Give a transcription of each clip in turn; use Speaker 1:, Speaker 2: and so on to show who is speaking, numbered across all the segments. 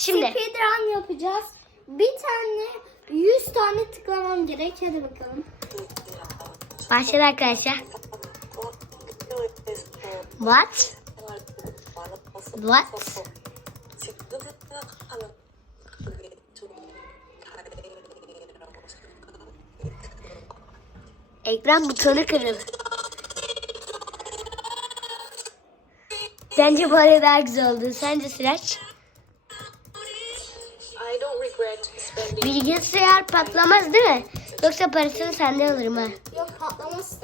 Speaker 1: Şimdi.
Speaker 2: Speedrun yapacağız. Bir tane 100 tane tıklamam gerek. Hadi bakalım.
Speaker 1: Başladı arkadaşlar. What? What? Ekran butonu kırıldı. Sence bu arada daha güzel oldu. Sence Sıraç? Bilgisayar patlamaz değil mi? Yoksa parasını senden alırım ha.
Speaker 2: Yok patlamaz.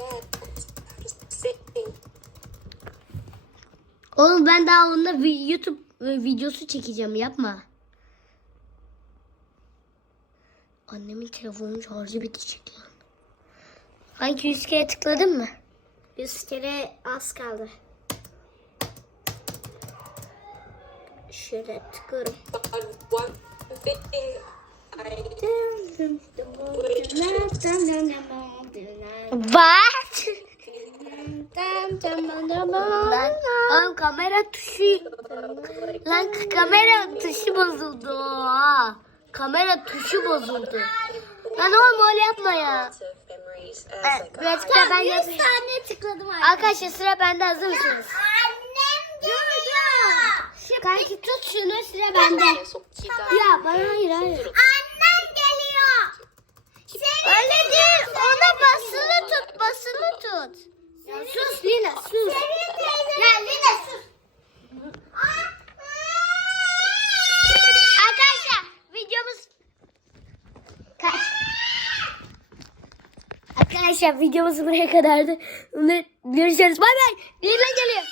Speaker 1: Oğlum ben daha onunla YouTube e, videosu çekeceğim yapma. Annemin telefonun şarjı bitecek lan. Hangi yüz kere tıkladın mı?
Speaker 2: 100 kere az kaldı. Şöyle tıkıyorum.
Speaker 1: What? Lan, kamera tuşu lan kamera tuşu bozuldu. Kamera tuşu bozuldu. Lan oğlum öyle yapma ya. Evet, da ben
Speaker 2: 100
Speaker 1: yapayım.
Speaker 2: tane tıkladım arkadaşlar.
Speaker 1: Arkadaşlar sıra bende hazır mısınız? Kanki tut şunu sıra bende. Ya bana hayır hayır.
Speaker 2: Annem geliyor.
Speaker 1: Senin Öyle değil. Ona basılı tut basılı tut. Ya sus Lina sus.
Speaker 2: Ya Lina sus.
Speaker 1: Arkadaşlar videomuz kaç? Arkadaşlar videomuz buraya kadardı. Görüşürüz. Bay bay. Lina geliyor.